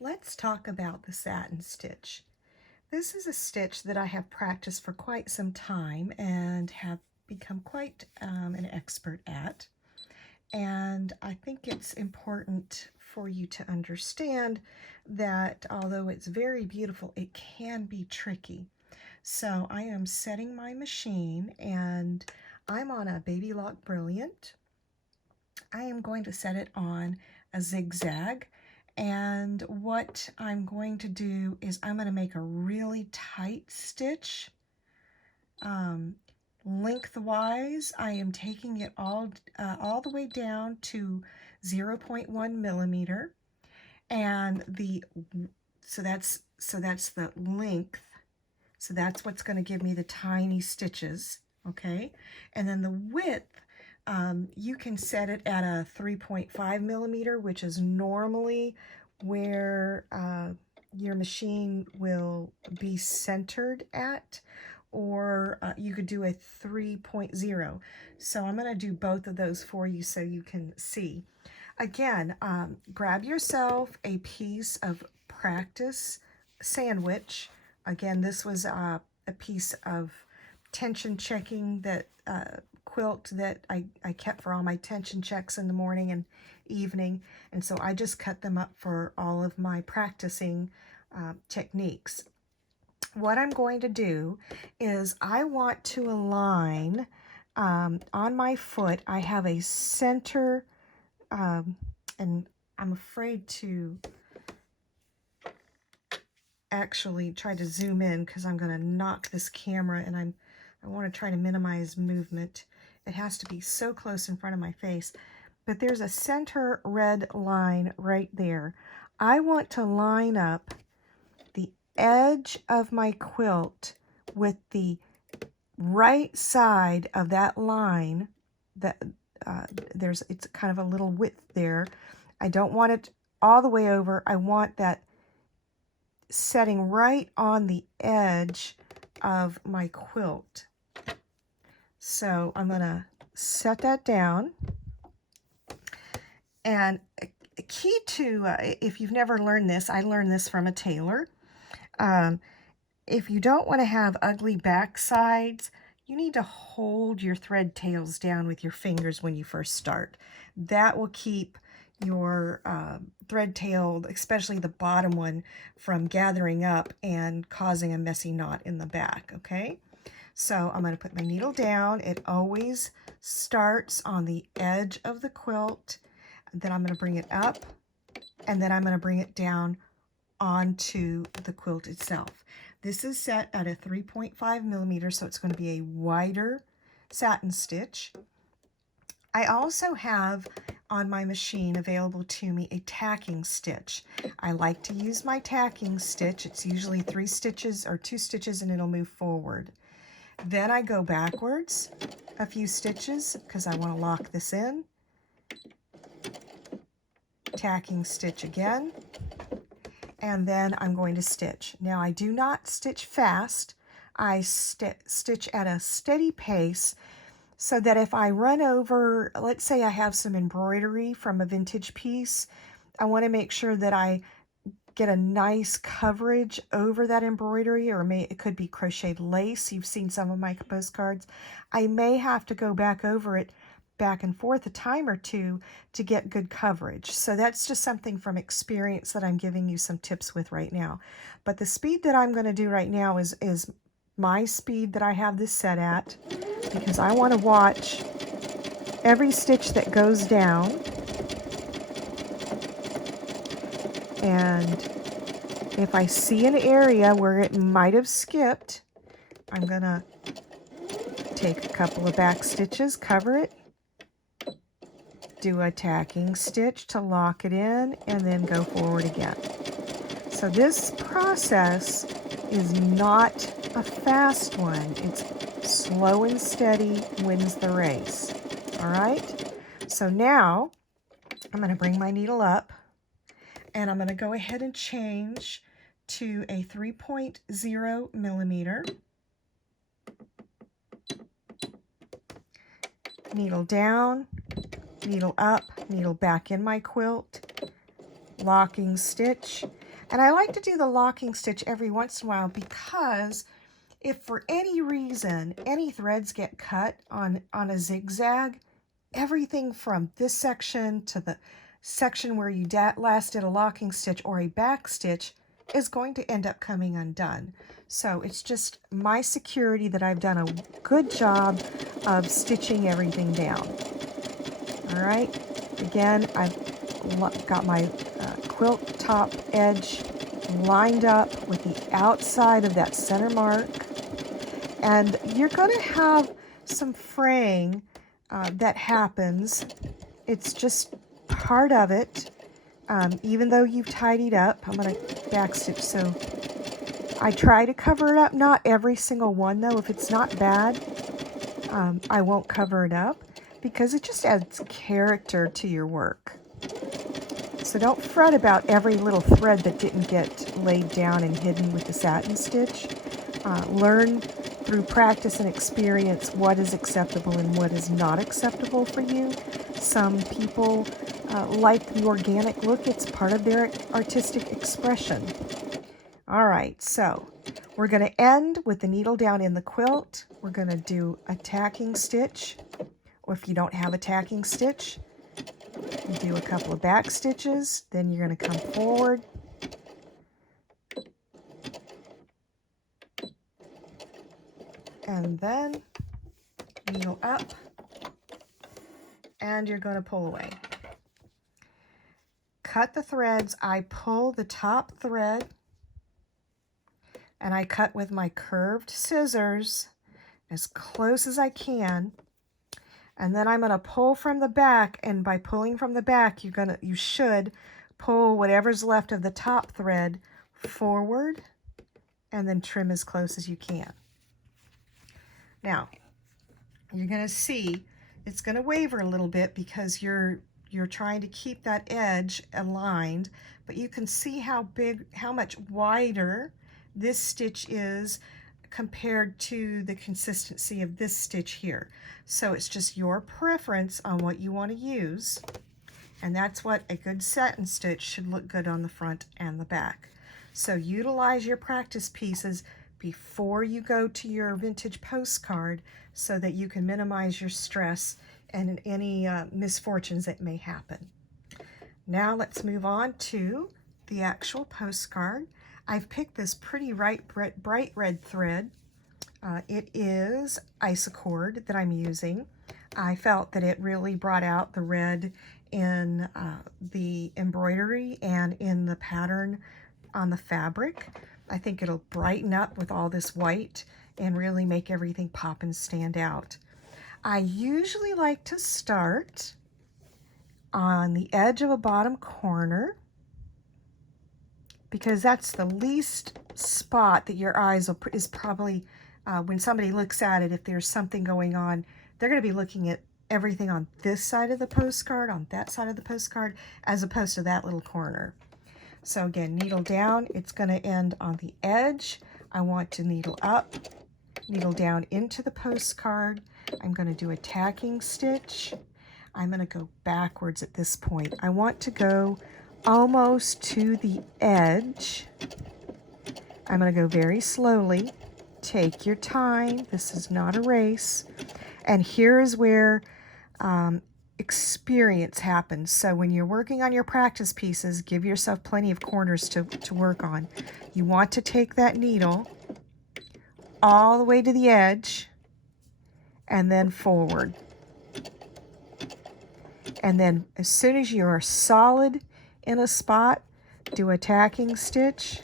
Let's talk about the satin stitch. This is a stitch that I have practiced for quite some time and have become quite an expert at. And I think it's important for you to understand that although it's very beautiful, it can be tricky. So I am setting my machine and I'm on a Baby Lock Brilliant. I am going to set it on a zigzag, and what I'm going to do is I'm going to make a really tight stitch. Lengthwise, I am taking it all the way down to 0.1 millimeter, and so that's the length. So that's what's going to give me the tiny stitches, okay? And then the width, you can set it at a 3.5 millimeter, which is normally where your machine will be centered at, or you could do a 3.0. So I'm going to do both of those for you so you can see. Again, grab yourself a piece of practice sandwich. Again, this was a piece of tension checking that quilt that I kept for all my tension checks in the morning and evening, and so I just cut them up for all of my practicing techniques. What I'm going to do is I want to align on my foot. I have a center, and I'm afraid to actually try to zoom in because I'm going to knock this camera, and I want to try to minimize movement. It has to be so close in front of my face. But there's a center red line right there. I want to line up the edge of my quilt with the right side of that line. That it's kind of a little width there. I don't want it all the way over. I want that setting right on the edge of my quilt. So I'm going to set that down. And a key to, if you've never learned this, I learned this from a tailor. If you don't want to have ugly back sides, you need to hold your thread tails down with your fingers when you first start. That will keep your thread tail, especially the bottom one, from gathering up and causing a messy knot in the back, okay? So I'm going to put my needle down. It always starts on the edge of the quilt. Then I'm going to bring it up, and then I'm going to bring it down onto the quilt itself. This is set at a 3.5 millimeter, so it's going to be a wider satin stitch. I also have on my machine available to me a tacking stitch. I like to use my tacking stitch. It's usually 3 stitches or 2 stitches, and it'll move forward. Then I go backwards a few stitches because I want to lock this in. Tacking stitch again, and then I'm going to stitch. Now I do not stitch fast. I stitch at a steady pace so that if I run over, let's say I have some embroidery from a vintage piece, I want to make sure that I get a nice coverage over that embroidery, or it could be crocheted lace. You've seen some of my postcards. I may have to go back over it back and forth a time or two to get good coverage. So that's just something from experience that I'm giving you some tips with right now. But the speed that I'm going to do right now is my speed that I have this set at, because I want to watch every stitch that goes down. And if I see an area where it might have skipped, I'm going to take a couple of back stitches, cover it, do a tacking stitch to lock it in, and then go forward again. So this process is not a fast one. It's slow and steady wins the race. All right? So now I'm going to bring my needle up, and I'm going to go ahead and change to a 3.0 millimeter. Needle down, needle up, needle back in my quilt, locking stitch, And I like to do the locking stitch every once in a while because if for any reason any threads get cut on a zigzag, everything from this section to the section where you last did a locking stitch or a back stitch is going to end up coming undone. So it's just my security that I've done a good job of stitching everything down. All right, again, I've got my quilt top edge lined up with the outside of that center mark. And you're going to have some fraying that happens. It's just part of it. Even though you've tidied up, I'm going to backstitch. So I try to cover it up. Not every single one though. If it's not bad, I won't cover it up because it just adds character to your work. So don't fret about every little thread that didn't get laid down and hidden with the satin stitch. Learn through practice and experience what is acceptable and what is not acceptable for you. Some people like the organic look. It's part of their artistic expression. All right, so we're going to end with the needle down in the quilt. We're going to do a tacking stitch, or if you don't have a tacking stitch, you do a couple of back stitches, then you're going to come forward and then needle up, and you're going to pull away. Cut the threads. I pull the top thread and I cut with my curved scissors as close as I can. And then I'm going to pull from the back, and by pulling from the back, you should pull whatever's left of the top thread forward and then trim as close as you can. Now, you're going to see it's going to waver a little bit because you're trying to keep that edge aligned, but you can see how much wider this stitch is compared to the consistency of this stitch here. So it's just your preference on what you want to use, and that's what a good satin stitch should look good on the front and the back. So utilize your practice pieces before you go to your vintage postcard so that you can minimize your stress and any misfortunes that may happen. Now let's move on to the actual postcard. I've picked this pretty bright red thread. It is Isacord that I'm using. I felt that it really brought out the red in the embroidery and in the pattern on the fabric. I think it'll brighten up with all this white and really make everything pop and stand out. I usually like to start on the edge of a bottom corner because that's the least spot that your eyes is probably, when somebody looks at it, if there's something going on, they're going to be looking at everything on this side of the postcard, on that side of the postcard, as opposed to that little corner. So again, needle down, it's going to end on the edge. I want to needle up, needle down into the postcard. I'm going to do a tacking stitch. I'm going to go backwards at this point. I want to go almost to the edge. I'm going to go very slowly. Take your time. This is not a race. And here's where experience happens. So when you're working on your practice pieces, give yourself plenty of corners to work on. You want to take that needle all the way to the edge and then forward. And then as soon as you are solid in a spot, do a tacking stitch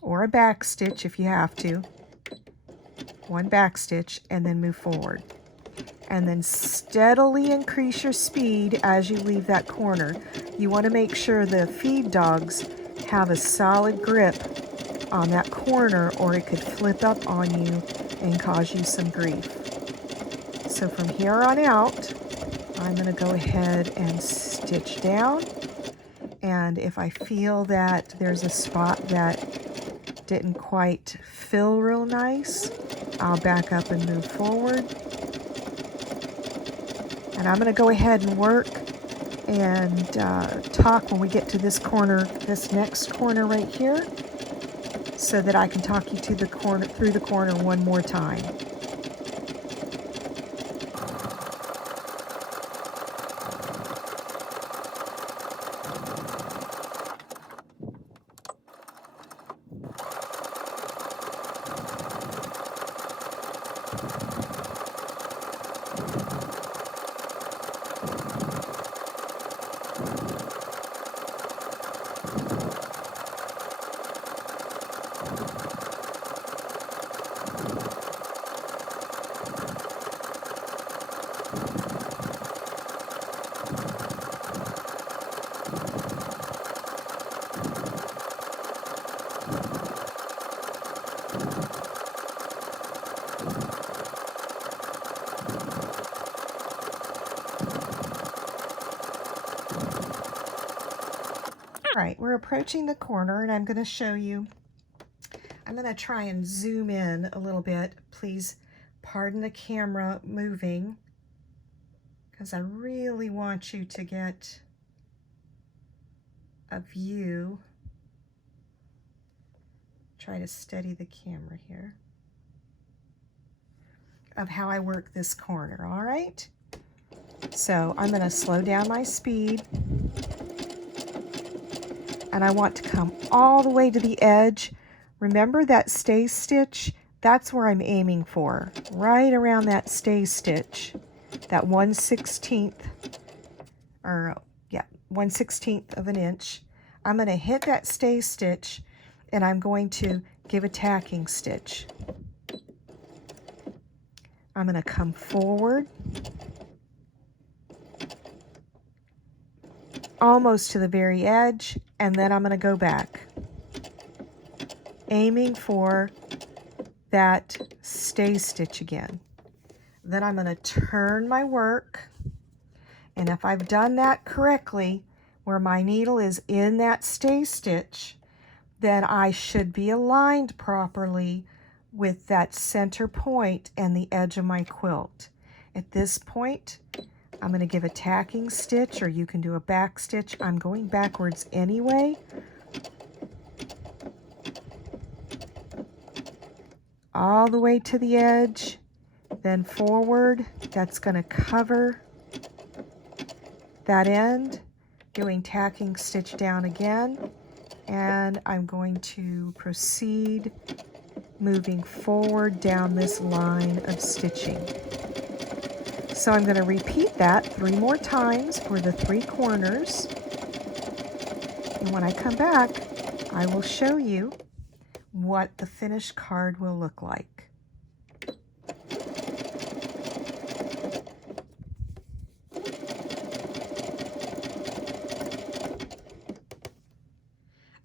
or a back stitch if you have to. One back stitch and then move forward. And then steadily increase your speed as you leave that corner. You want to make sure the feed dogs have a solid grip on that corner or it could flip up on you and cause you some grief. So from here on out, I'm going to go ahead and stitch down. And if I feel that there's a spot that didn't quite fill real nice, I'll back up and move forward. And I'm going to go ahead and work and talk when we get to this corner, this next corner right here, so that I can talk you to the corner, through the corner one more time. All right, we're approaching the corner, and I'm going to show you. I'm going to try and zoom in a little bit. Please pardon the camera moving, because I really want you to get a view. Try to steady the camera here of how I work this corner. All right, so I'm going to slow down my speed, and I want to come all the way to the edge. Remember that stay stitch? That's where I'm aiming for, right around that stay stitch, that 1/16, or yeah, 1/16 of an inch. I'm going to hit that stay stitch, and I'm going to give a tacking stitch. I'm going to come forward, almost to the very edge, and then I'm going to go back, aiming for that stay stitch again. Then I'm going to turn my work, and if I've done that correctly, where my needle is in that stay stitch, then I should be aligned properly with that center point and the edge of my quilt. At this point, I'm going to give a tacking stitch, or you can do a back stitch. I'm going backwards anyway. All the way to the edge, then forward. That's going to cover that end. Doing tacking stitch down again, and I'm going to proceed moving forward down this line of stitching. So I'm going to repeat that 3 more times for the 3 corners, and when I come back, I will show you what the finished card will look like.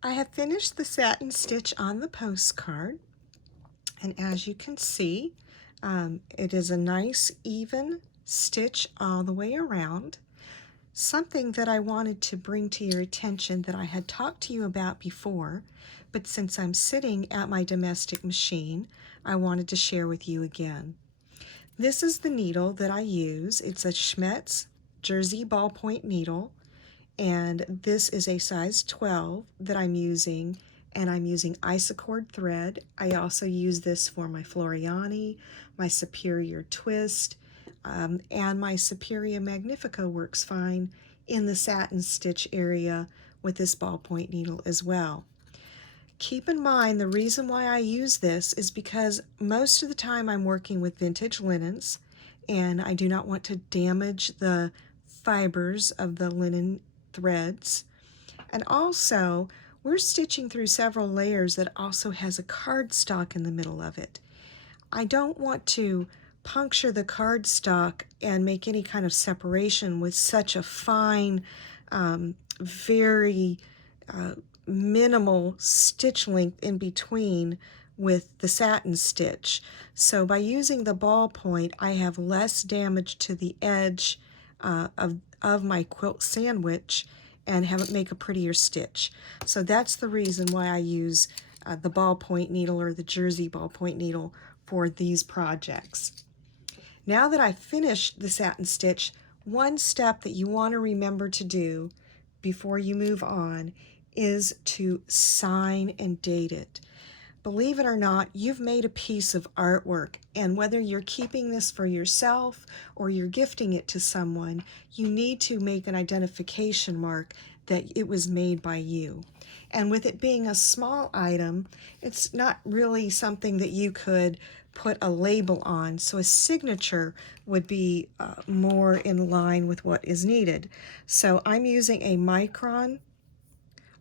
I have finished the satin stitch on the postcard, and as you can see, it is a nice even stitch all the way around. Something that I wanted to bring to your attention that I had talked to you about before, but since I'm sitting at my domestic machine, I wanted to share with you again. This is the needle that I use. It's a Schmetz Jersey ballpoint needle, and this is a size 12 that I'm using, and I'm using isocord thread. I also use this for my Floriani, my Superior Twist, and my Superior Magnifico works fine in the satin stitch area with this ballpoint needle as well. Keep in mind, the reason why I use this is because most of the time I'm working with vintage linens, and I do not want to damage the fibers of the linen threads. And also, we're stitching through several layers that also has a cardstock in the middle of it. I don't want to puncture the cardstock and make any kind of separation with such a fine, very minimal stitch length in between with the satin stitch. So by using the ballpoint, I have less damage to the edge of my quilt sandwich and have it make a prettier stitch. So that's the reason why I use the ballpoint needle, or the Jersey ballpoint needle, for these projects. Now that I've finished the satin stitch, one step that you want to remember to do before you move on is to sign and date it. Believe it or not, you've made a piece of artwork, and whether you're keeping this for yourself or you're gifting it to someone, you need to make an identification mark that it was made by you. And with it being a small item, it's not really something that you could put a label on, so a signature would be more in line with what is needed. So I'm using a micron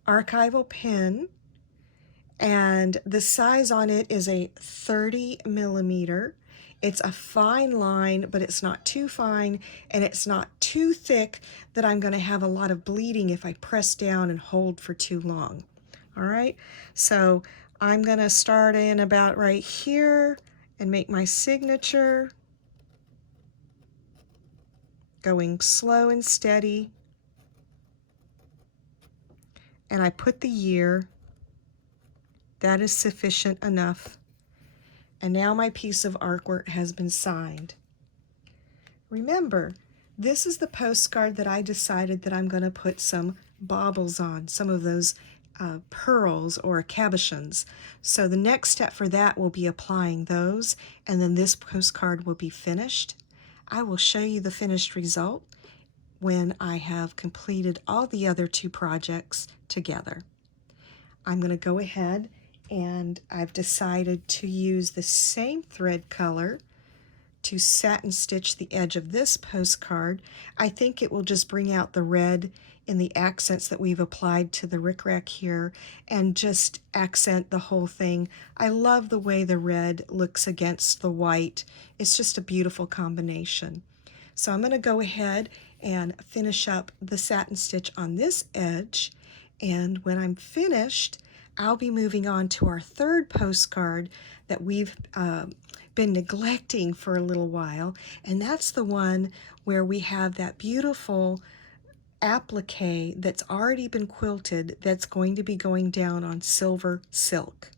archival pen, and the size on it is a 30 millimeter. It's a fine line, but it's not too fine, and it's not too thick that I'm going to have a lot of bleeding if I press down and hold for too long. All right, so I'm going to start in about right here and make my signature, going slow and steady, and I put the year. That is sufficient enough. And now my piece of artwork has been signed. Remember, this is the postcard that I decided that I'm going to put some baubles on, some of those pearls or cabochons. So the next step for that will be applying those, and then this postcard will be finished. I will show you the finished result when I have completed all the other two projects together. I'm going to go ahead, and I've decided to use the same thread color to satin stitch the edge of this postcard. I think it will just bring out the red in the accents that we've applied to the rickrack here and just accent the whole thing. I love the way the red looks against the white. It's just a beautiful combination. So I'm going to go ahead and finish up the satin stitch on this edge, and when I'm finished, I'll be moving on to our third postcard that we've been neglecting for a little while, and that's the one where we have that beautiful applique that's already been quilted that's going to be going down on silver silk.